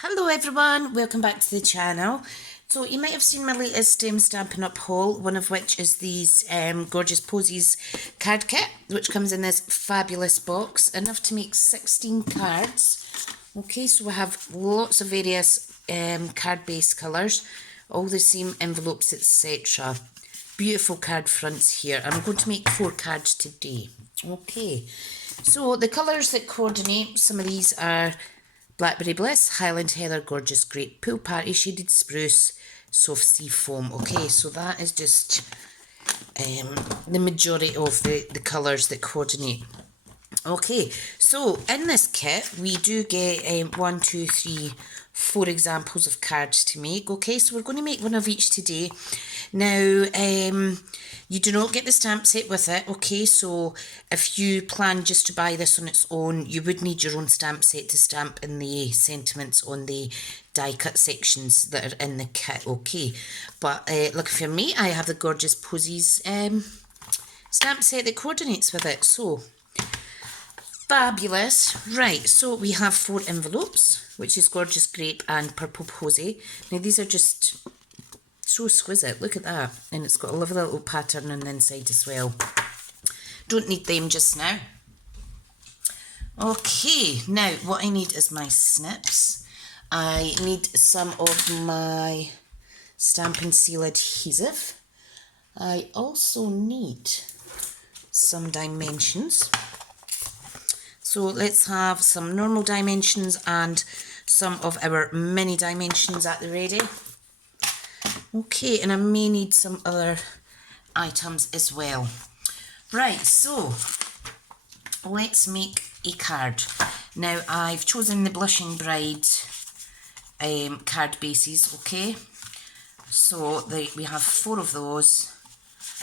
Hello everyone, welcome back to the channel. So you might have seen my latest Stampin' Up haul, one of which is these gorgeous Posies card kit, which comes in this fabulous box, enough to make 16 cards. Okay, so we have lots of various card base colours, all the same envelopes, etc. Beautiful card fronts here. I'm going to make 4 cards today. Okay, so the colours that coordinate, some of these are Blackberry Bliss, Highland Heather, Gorgeous Grape, Pool Party, Shaded Spruce, Soft Sea Foam. Okay, so that is just the majority of the colours that coordinate. Okay, so in this kit we do get 1, 2, 3, 4 examples of cards to make. Okay, so we're going to make one of each today. Now, you do not get the stamp set with it. Okay, so if you plan just to buy this on its own, you would need your own stamp set to stamp in the sentiments on the die cut sections that are in the kit. Okay, but look, for me, I have the gorgeous Posies stamp set that coordinates with it. So fabulous. Right, so we have 4 envelopes, which is Gorgeous Grape and Purple Posy. Now these are just so exquisite, look at that. And it's got a lovely little pattern on the inside as well. Don't need them just now. Okay, now what I need is my snips. I need some of my Stampin' Seal adhesive. I also need some dimensions. So let's have some normal dimensions and some of our mini dimensions at the ready. Okay, and I may need some other items as well. Right, so let's make a card. Now I've chosen the Blushing Bride card bases, okay? So we have 4 of those,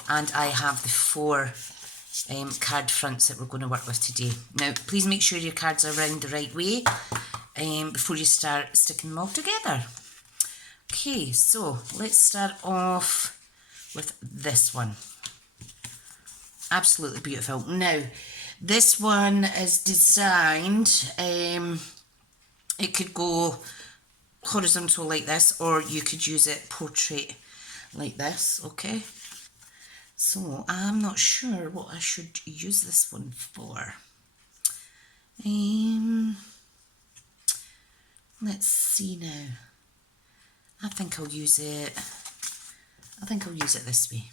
and I have the 4 card fronts that we're going to work with today. Now, please make sure your cards are round the right way before you start sticking them all together. Okay, so let's start off with this one. Absolutely beautiful. Now, this one is designed, it could go horizontal like this, or you could use it portrait like this, okay? So I'm not sure what I should use this one for. Let's see now. I think I'll use it this way.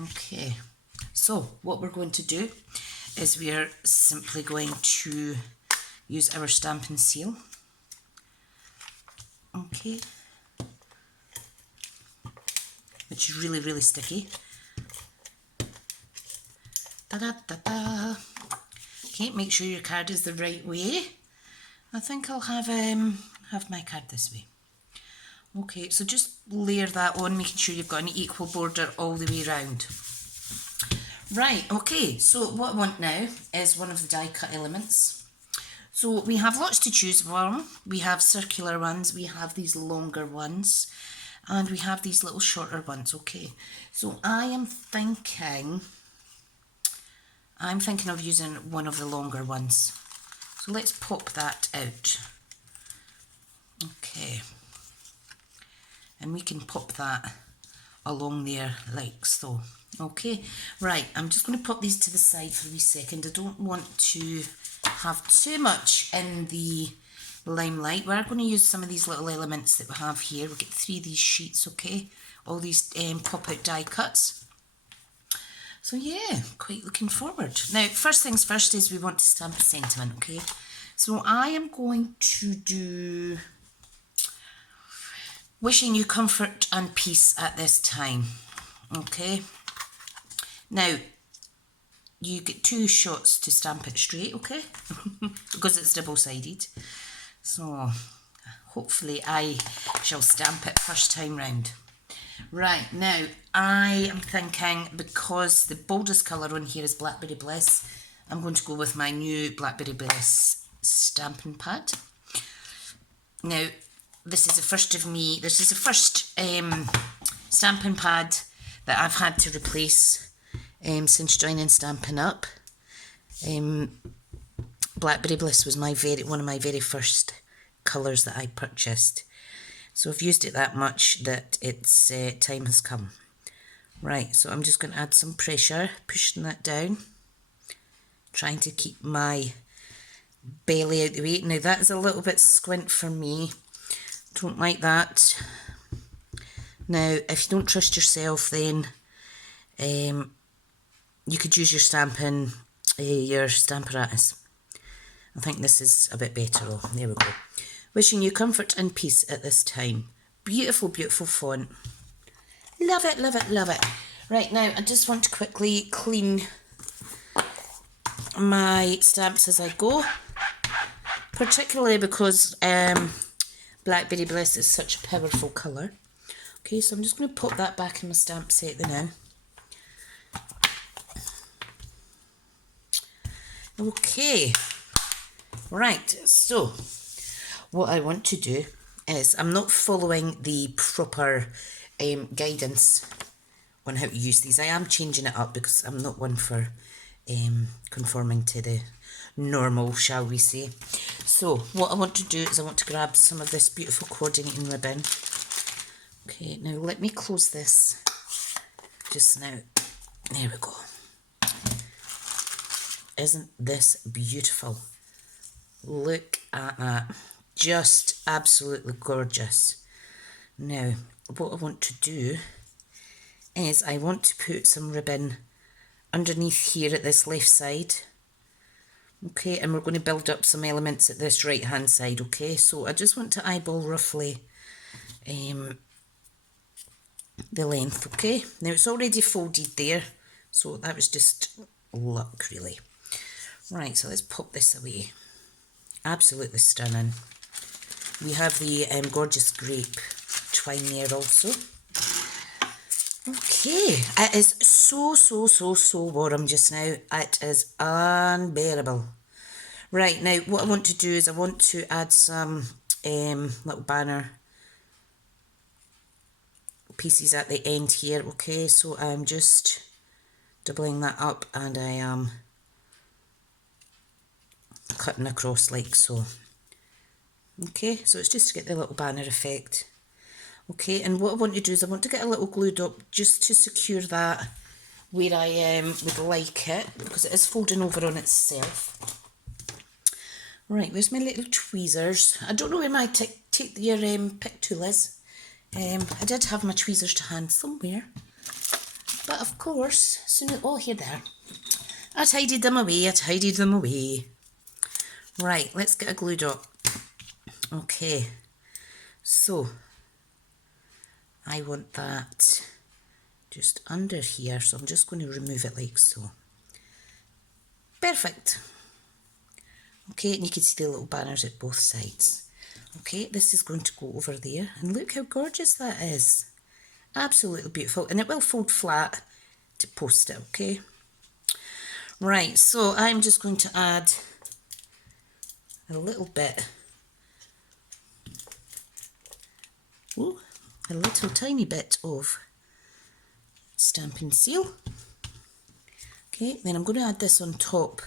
Okay, so what we're going to do is we are simply going to use our Stampin' Seal. Okay, which is really, really sticky. Da-da-da-da. Okay, make sure your card is the right way. I think I'll have my card this way. Okay, so just layer that on, making sure you've got an equal border all the way around. Right, okay, so what I want now is one of the die cut elements. So we have lots to choose from. We have circular ones, we have these longer ones, and we have these little shorter ones, okay. So I'm thinking of using one of the longer ones. So let's pop that out. Okay. And we can pop that along there like so. Okay, right, I'm just going to pop these to the side for a wee second. I don't want to have too much in the limelight. We're going to use some of these little elements that we have here. We'll get 3 of these sheets, okay? All these pop-out die cuts. So yeah, quite looking forward. Now, first things first is we want to stamp a sentiment, okay? So I am going to do wishing you comfort and peace at this time, okay? Now, you get 2 shots to stamp it straight, okay? Because it's double-sided. So, hopefully I shall stamp it first time round. Right, now, I am thinking, because the boldest colour on here is Blackberry Bliss, I'm going to go with my new Blackberry Bliss stamping pad. Now, this is the first stamping pad that I've had to replace since joining Stampin' Up. Blackberry Bliss was one of my very first colours that I purchased. So I've used it that much that its time has come. Right, so I'm just going to add some pressure, pushing that down, trying to keep my belly out the way. Now that is a little bit squint for me. Don't like that. Now, if you don't trust yourself, then you could use your Stampin, your Stamparatus. I think this is a bit better. Oh, there we go. Wishing you comfort and peace at this time. Beautiful, beautiful font. Love it, love it, love it. Right, now I just want to quickly clean my stamps as I go. Particularly because Blackberry Bliss is such a powerful colour. Okay, so I'm just going to pop that back in my stamp set now. Okay, right, so what I want to do is, I'm not following the proper guidance on how to use these. I am changing it up because I'm not one for conforming to the normal, shall we say. So what I want to do is I want to grab some of this beautiful coordinating ribbon. Okay, now let me close this just now. There we go. Isn't this beautiful? Look at that. Just absolutely gorgeous. Now, what I want to do is I want to put some ribbon underneath here at this left side. Okay, and we're going to build up some elements at this right hand side. Okay, so I just want to eyeball roughly the length. Okay, now it's already folded there, so that was just luck really. Right, so let's pop this away. Absolutely stunning. We have the gorgeous grape twine there also. Okay, it is so warm just now. It is unbearable. Right, now what I want to do is I want to add some little banner pieces at the end here. Okay, so I'm just doubling that up and I am cutting across like so. Okay, so it's just to get the little banner effect. Okay, and what I want to do is I want to get a little glue dot just to secure that where I would like it, because it is folding over on itself. Right, where's my little tweezers? I don't know where my take your pick tool is. I did have my tweezers to hand somewhere, but of course, soon as, oh, here they are. I tidied them away. Right, let's get a glue dot. Okay, so I want that just under here, so I'm just going to remove it like so. Perfect. Okay, and you can see the little banners at both sides. Okay, this is going to go over there, and look how gorgeous that is. Absolutely beautiful, and it will fold flat to post it, okay? Right, so I'm just going to add a little bit, a little tiny bit of Stampin' Seal. Okay, then I'm going to add this on top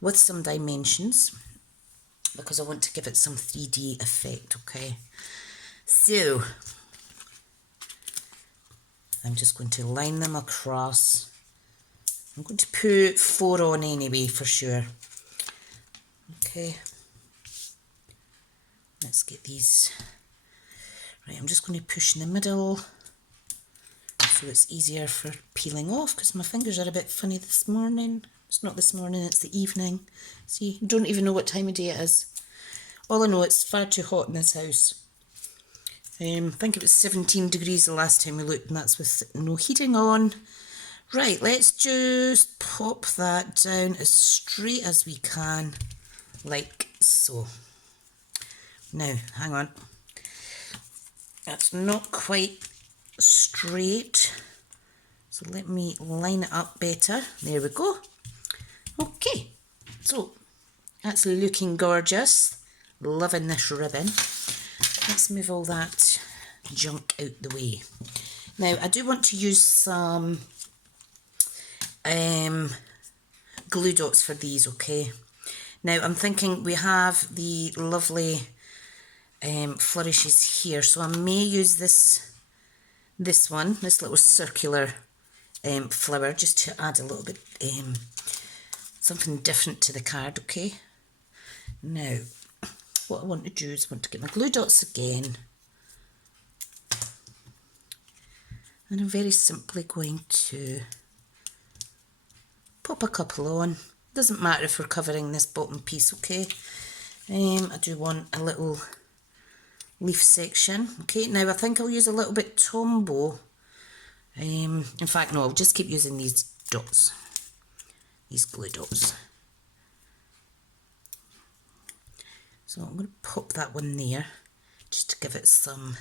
with some dimensions because I want to give it some 3D effect, okay? So, I'm just going to line them across. I'm going to put 4 on anyway for sure. Okay, let's get these. Right, I'm just going to push in the middle so it's easier for peeling off because my fingers are a bit funny this morning. It's not this morning, it's the evening. See, don't even know what time of day it is. All I know, it's far too hot in this house. I think it was 17 degrees the last time we looked, and that's with no heating on. Right, let's just pop that down as straight as we can, like so. Now, hang on. That's not quite straight, so let me line it up better. There we go. Okay, so that's looking gorgeous. Loving this ribbon. Let's move all that junk out the way. Now, I do want to use some glue dots for these, okay? Now, I'm thinking we have the lovely flourishes here. So I may use this little circular flower, just to add a little bit something different to the card, okay? Now, what I want to do is I want to get my glue dots again, and I'm very simply going to pop a couple on. Doesn't matter if we're covering this bottom piece, okay? I do want a little leaf section, okay? Now I think I'll use a little bit Tombow. In fact, no, I'll just keep using these dots, these glue dots. So I'm going to pop that one there, just to give it some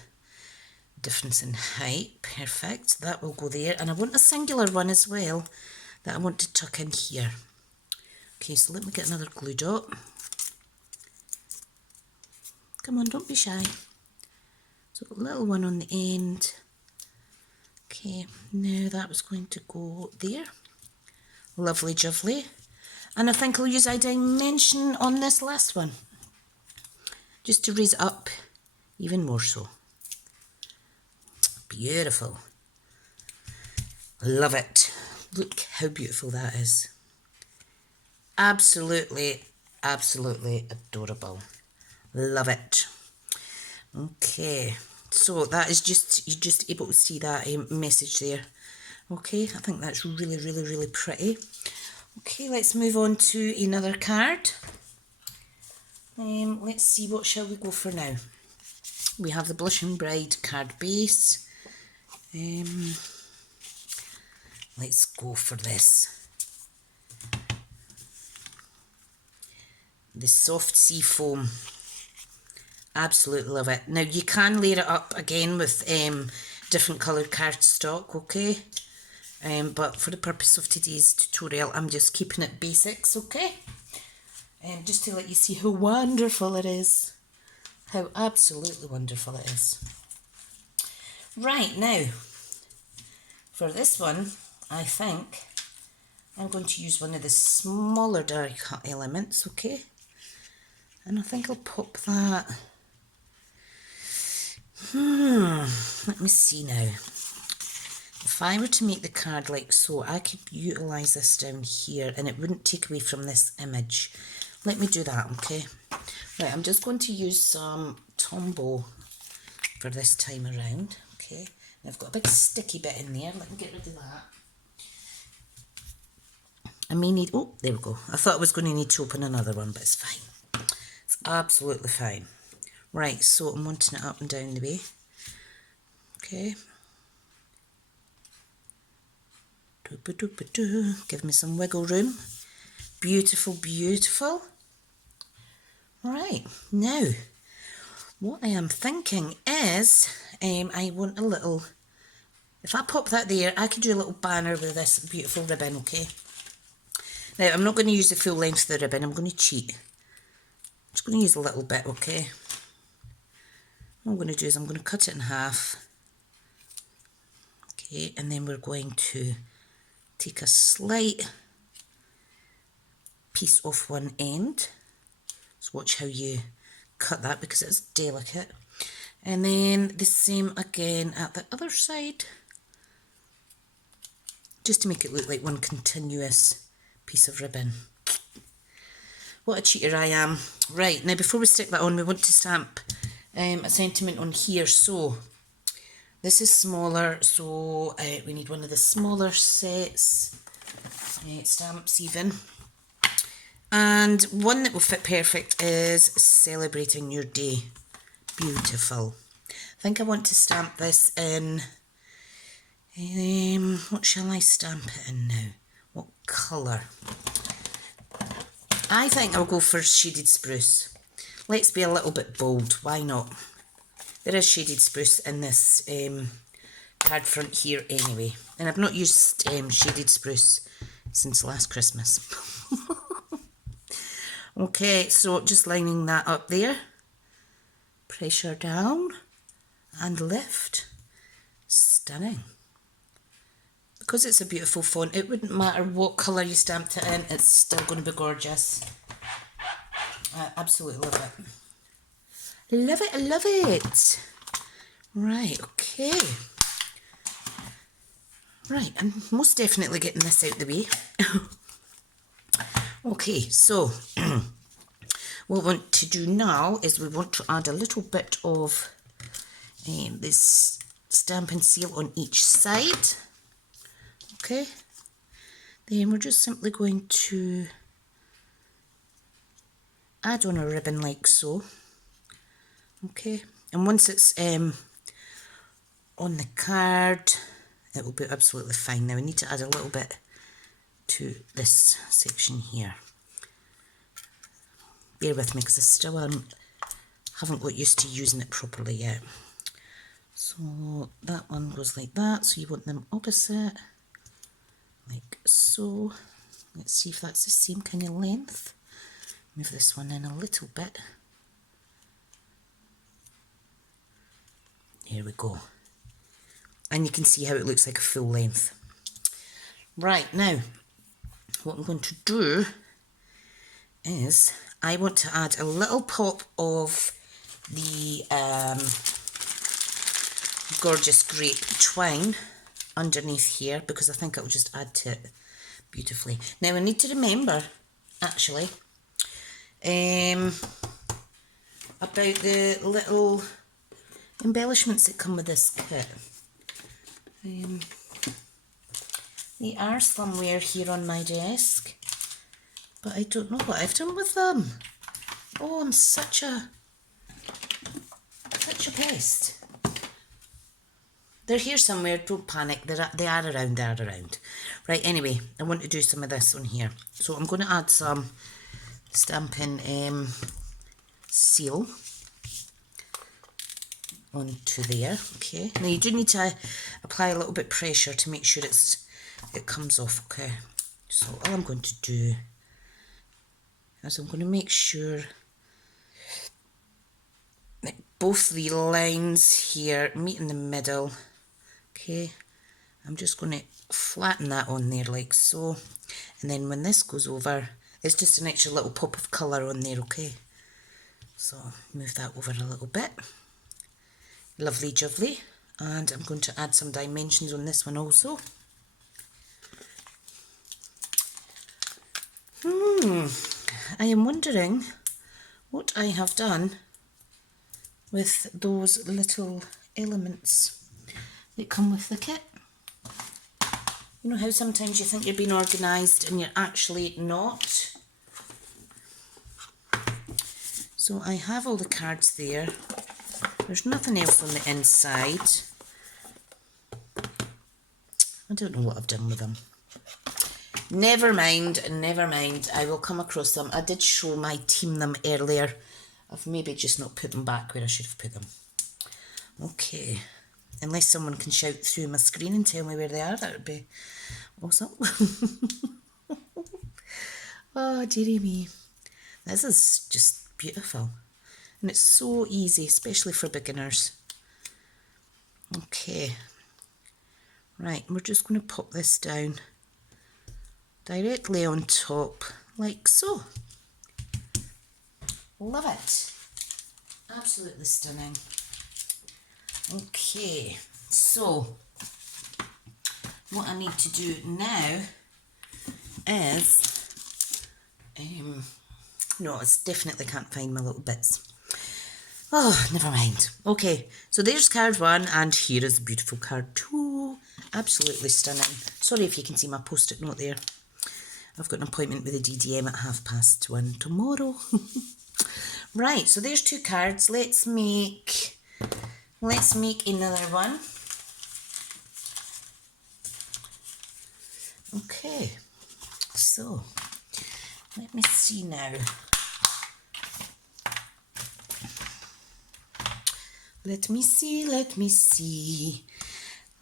difference in height. Perfect, that will go there. And I want a singular one as well that I want to tuck in here. Okay, so let me get another glue dot. Come on, don't be shy. So a little one on the end. Okay, now that was going to go there. Lovely jubbly. And I think I'll use a dimension on this last one, just to raise it up even more so. Beautiful. Love it. Look how beautiful that is. Absolutely, absolutely adorable. Love it. Okay, so that is just, you're just able to see that message there. Okay, I think that's really, really, really pretty. Okay, let's move on to another card. Let's see, what shall we go for now? We have the Blushing Bride card base. Let's go for this. The soft sea foam. Absolutely love it. Now you can layer it up again with different coloured cardstock, okay? But for the purpose of today's tutorial, I'm just keeping it basics, okay? Just to let you see how wonderful it is. How absolutely wonderful it is. Right, now, for this one, I think I'm going to use one of the smaller die cut elements, okay? And I think I'll pop that. Let me see now. If I were to make the card like so, I could utilise this down here and it wouldn't take away from this image. Let me do that, okay? Right, I'm just going to use some Tombow for this time around, okay? And I've got a big sticky bit in there. Let me get rid of that. I may need, oh, there we go. I thought I was going to need to open another one, but it's fine. It's absolutely fine. Right, so I'm wanting it up and down the way. Okay. Give me some wiggle room. Beautiful, beautiful. Right, now, what I am thinking is, I want a little, if I pop that there, I could do a little banner with this beautiful ribbon, okay? Now, I'm not going to use the full length of the ribbon, I'm going to cheat. I'm just going to use a little bit, okay? What I'm going to do is I'm going to cut it in half. Okay, and then we're going to take a slight piece off one end. So watch how you cut that because it's delicate. And then the same again at the other side. Just to make it look like one continuous piece of ribbon. What a cheater I am. Right, now before we stick that on, we want to stamp a sentiment on here. So this is smaller, so we need one of the smaller sets, stamps even. And one that will fit perfect is Celebrating Your Day. Beautiful. I think I want to stamp this in, what shall I stamp it in now? What colour? I think I'll go for Shaded Spruce. Let's be a little bit bold, why not? There is Shaded Spruce in this card front here anyway. And I've not used Shaded Spruce since last Christmas. Okay, so just lining that up there. Pressure down and lift. Stunning. Because it's a beautiful font, it wouldn't matter what colour you stamped it in, it's still going to be gorgeous. I absolutely love it. Love it, I love it. Right, okay. Right, I'm most definitely getting this out of the way. Okay, so what we want to do now is we want to add a little bit of this Stampin' Seal on each side. Okay, then we're just simply going to add on a ribbon like so. Okay, and once it's on the card, it will be absolutely fine. Now we need to add a little bit to this section here. Bear with me because I still haven't got used to using it properly yet. So that one goes like that, so you want them opposite, like so. Let's see if that's the same kind of length. Move this one in a little bit. There we go. And you can see how it looks like a full length. Right, now, what I'm going to do is I want to add a little pop of the gorgeous grape twine underneath here because I think it will just add to it beautifully. Now I need to remember actually about the little embellishments that come with this kit. They are somewhere here on my desk, but I don't know what I've done with them. Oh, I'm such a pest. They're here somewhere, don't panic, they are around. Right, anyway, I want to do some of this on here. So I'm going to add some Stampin' Seal onto there, okay. Now you do need to apply a little bit of pressure to make sure it comes off, okay. So all I'm going to do is I'm going to make sure that both the lines here meet in the middle, okay. I'm just going to flatten that on there like so, and then when this goes over, it's just an extra little pop of colour on there, okay. So move that over a little bit. Lovely jubbly. And I'm going to add some dimensions on this one also. I am wondering what I have done with those little elements that come with the kit. You know how sometimes you think you're being organised and you're actually not? So I have all the cards there. There's nothing else on the inside. I don't know what I've done with them. Never mind, I will come across them. I did show my team them earlier. I've maybe just not put them back where I should have put them. Okay, unless someone can shout through my screen and tell me where they are, that would be awesome. Oh, dearie me. This is just beautiful. And it's so easy, especially for beginners. Okay. Right, we're just going to pop this down directly on top, like so. Love it. Absolutely stunning. Okay, so what I need to do now is, no, I definitely can't find my little bits. Oh, never mind. Okay, so there's card 1 and here is the beautiful card 2. Absolutely stunning. Sorry if you can see my post-it note there. I've got an appointment with the DDM at 1:30 tomorrow. Right, so there's 2 cards. Let's make another one. Okay, so let me see now. Let me see.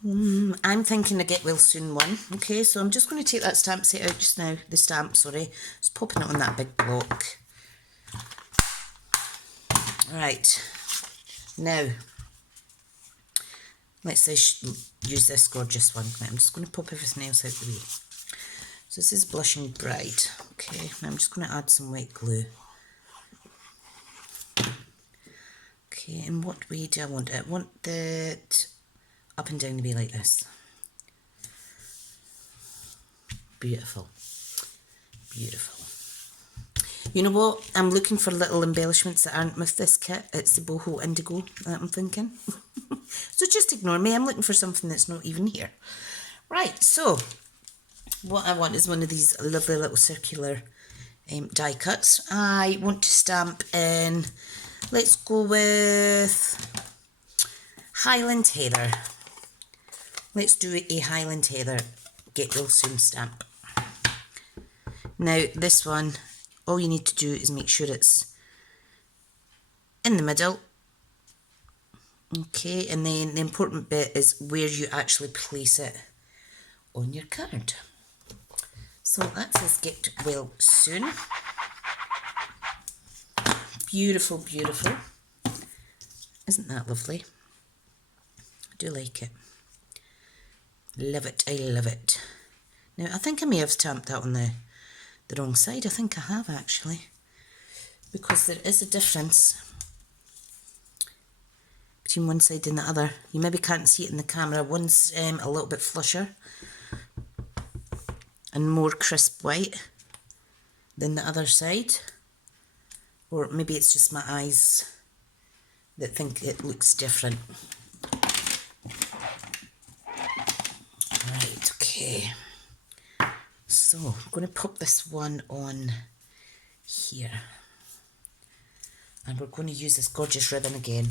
I'm thinking a get well soon one. Okay, so I'm just going to take that stamp set out just now. The stamp, sorry. Just popping it on that big block. Right. Now, let's use this gorgeous one. I'm just going to pop everything else out the way. So this is Blushing Bride. Okay, now I'm just going to add some white glue. Okay, and what way do I want it? I want it up and down to be like this. Beautiful. Beautiful. You know what? I'm looking for little embellishments that aren't with this kit. It's the boho indigo that I'm thinking. So just ignore me. I'm looking for something that's not even here. Right, so what I want is one of these lovely little circular die cuts. I want to stamp in, let's go with Highland Heather. Let's do a Highland Heather Get Real Soon stamp. Now this one, all you need to do is make sure it's in the middle. Okay, and then the important bit is where you actually place it on your card. So that says Get Well Soon. Beautiful, beautiful. Isn't that lovely? I do like it. Love it, I love it. Now I think I may have stamped that on the wrong side. I think I have actually, because there is a difference between one side and the other. You maybe can't see it in the camera. One's a little bit flusher and more crisp white than the other side, or maybe it's just my eyes that think it looks different. Right, okay, so I'm going to pop this one on here, and we're going to use this gorgeous ribbon again.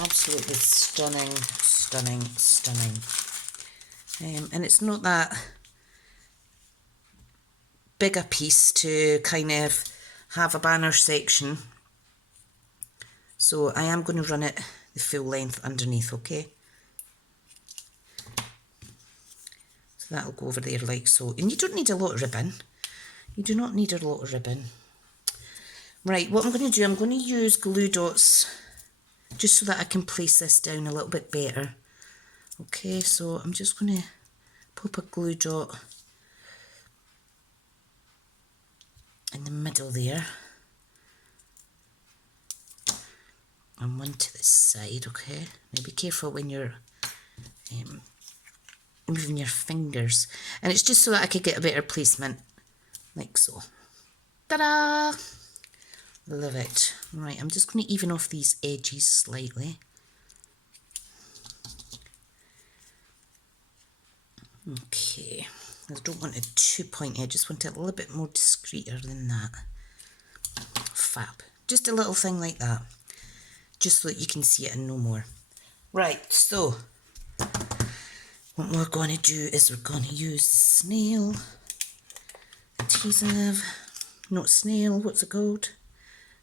Absolutely stunning, stunning, stunning. And it's not that big a piece to kind of have a banner section, so I am going to run it the full length underneath, okay? So that'll go over there like so. And you don't need a lot of ribbon. You do not need a lot of ribbon. Right, what I'm going to do, I'm going to use glue dots just so that I can place this down a little bit better. Okay, so I'm just going to pop a glue dot in the middle there, and one to this side, okay? Now be careful when you're moving your fingers, and it's just so that I could get a better placement, like so. Ta-da! Love it. Right, I'm just going to even off these edges slightly. Okay, I don't want it too pointy, I just want it a little bit more discreeter than that. Fab. Just a little thing like that, just so that you can see it and no more. Right, so what we're going to do is we're going to use snail adhesive, not snail, what's it called?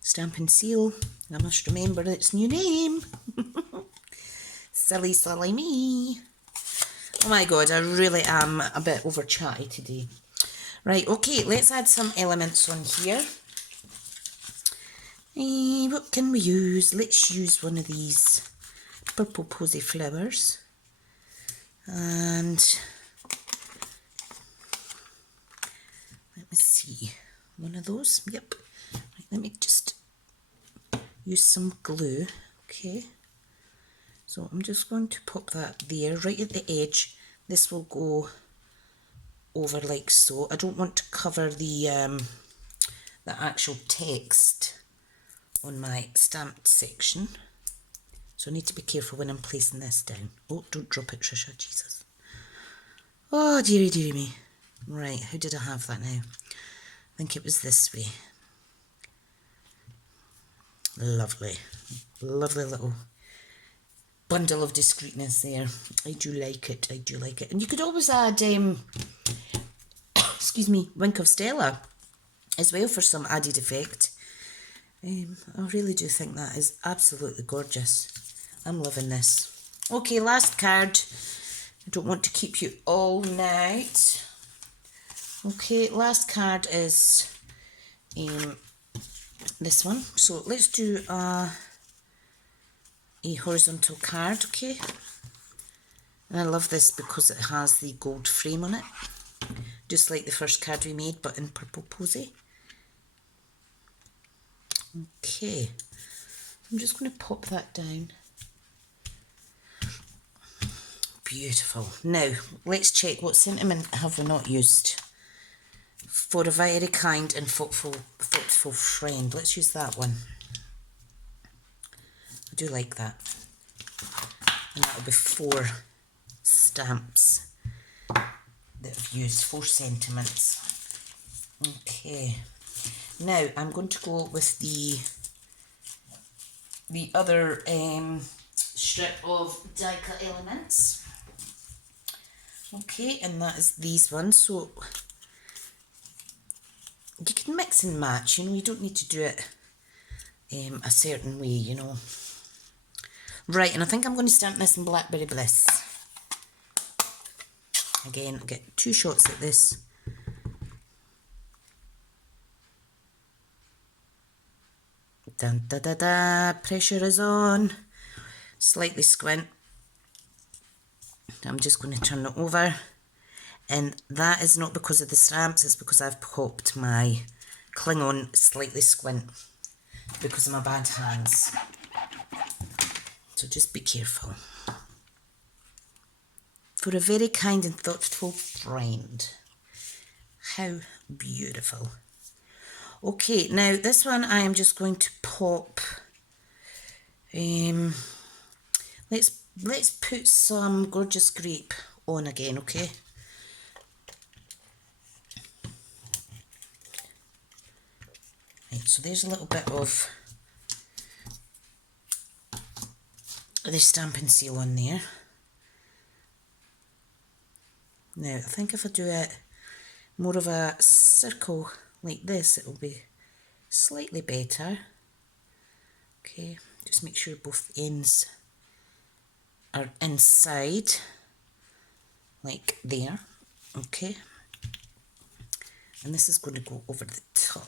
Stampin' Seal. I must remember its new name. Silly, silly me. Oh my god, I really am a bit over chatty today. Right, okay, let's add some elements on here. What can we use? Let's use one of these purple posy flowers. And let me see, one of those, yep. Right, let me just use some glue, okay. So I'm just going to pop that there, right at the edge. This will go over like so. I don't want to cover the actual text on my stamped section. So I need to be careful when I'm placing this down. Oh, don't drop it, Trisha, Jesus. Oh, dearie, dearie me. Right, how did I have that now? I think it was this way. Lovely. Lovely little bundle of discreetness there. I do like it, I do like it. And you could always add, excuse me, Wink of Stella as well for some added effect. I really do think that is absolutely gorgeous. I'm loving this. Okay, last card. I don't want to keep you all night. Okay, last card is this one. So let's do a horizontal card, okay? And I love this because it has the gold frame on it, just like the first card we made, but in purple posy. Okay, I'm just going to pop that down. Beautiful. Now, let's check what sentiment have we not used. For a very kind and thoughtful friend. Let's use that one. I do like that. And that'll be 4 stamps that I've used, 4 sentiments. Okay. Now I'm going to go with the other strip of die cut elements. Okay, and that is these ones. So you can mix and match, you know, you don't need to do it a certain way, you know. Right, and I think I'm going to stamp this in Blackberry Bliss. Again, I'll get 2 shots at this. Dun da da da, pressure is on. Slightly squint. I'm just going to turn it over. And that is not because of the stamps, it's because I've popped my Klingon slightly squint because of my bad hands. So just be careful. For a very kind and thoughtful friend. How beautiful. Okay, now this one I am just going to pop. Let's put some Gorgeous Grape on again, okay? Right, so there's a little bit of the Stampin' seal on there. Now, I think if I do it more of a circle like this, it'll be slightly better. Okay, just make sure both ends are inside, like there. Okay, and this is going to go over the top.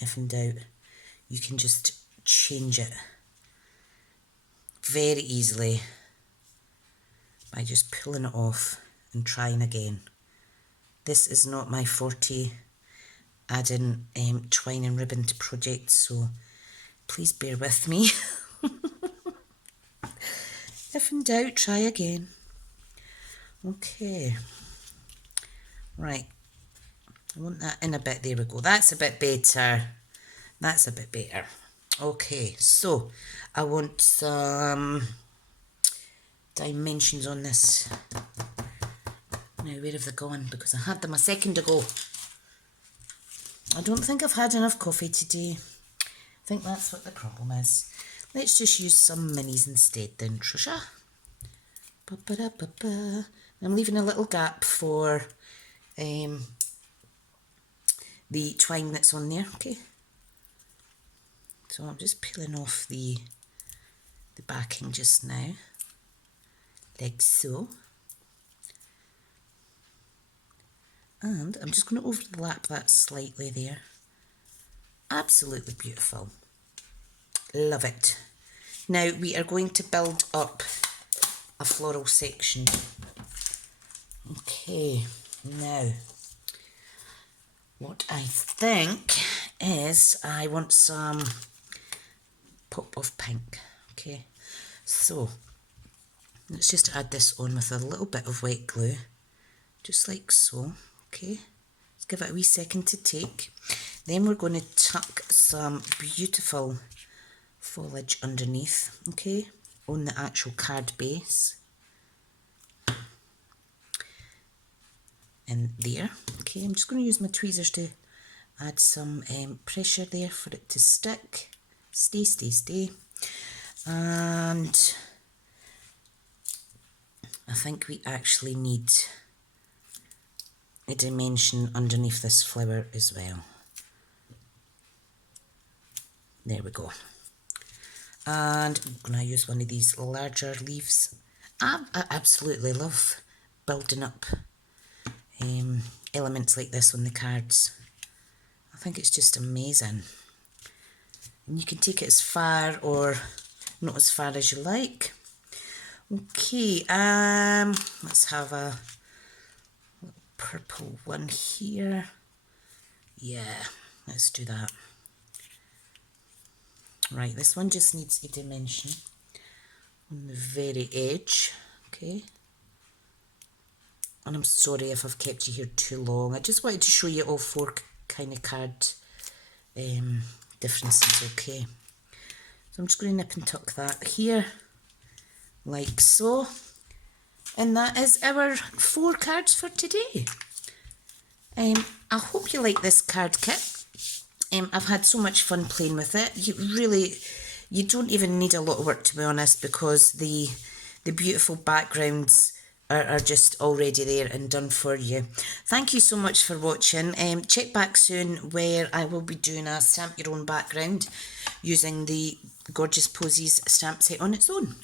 If in doubt, you can just change it very easily by just pulling it off and trying again. This is not my forte, adding twine and ribbon to projects, so please bear with me. If in doubt, try again. Okay. Right. I want that in a bit. There we go. That's a bit better. That's a bit better. Okay, so I want some dimensions on this. Now, where have they gone? Because I had them a second ago. I don't think I've had enough coffee today. I think that's what the problem is. Let's just use some minis instead then, Trisha. Ba-ba-da-ba-ba. I'm leaving a little gap for the twine that's on there, okay? So I'm just peeling off the backing just now, like so. And I'm just going to overlap that slightly there. Absolutely beautiful. Love it. Now we are going to build up a floral section. Okay, now what I think is I want some pop of pink. Okay, so let's just add this on with a little bit of wet glue, just like so. Okay, let's give it a wee second to take. Then we're going to tuck some beautiful foliage underneath, okay, on the actual card base. And there, okay, I'm just going to use my tweezers to add some pressure there for it to stick. Stay. And I think we actually need a dimension underneath this flower as well. There we go. And I'm going to use one of these larger leaves. I absolutely love building up elements like this on the cards. I think it's just amazing. And you can take it as far or not as far as you like. Okay, let's have a purple one here. Yeah, let's do that. Right, this one just needs a dimension on the very edge, okay. And I'm sorry if I've kept you here too long. I just wanted to show you all four kind of card differences, okay. So I'm just going to nip and tuck that here, like so. And that is our 4 cards for today. I hope you like this card kit. I've had so much fun playing with it. You don't even need a lot of work, to be honest, because the beautiful backgrounds are just already there and done for you. Thank you so much for watching. Check back soon where I will be doing a stamp your own background using the gorgeous Posies stamp set on its own.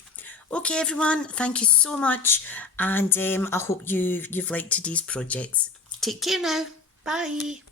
Okay everyone, thank you so much, and I hope you've liked today's projects. Take care now. Bye.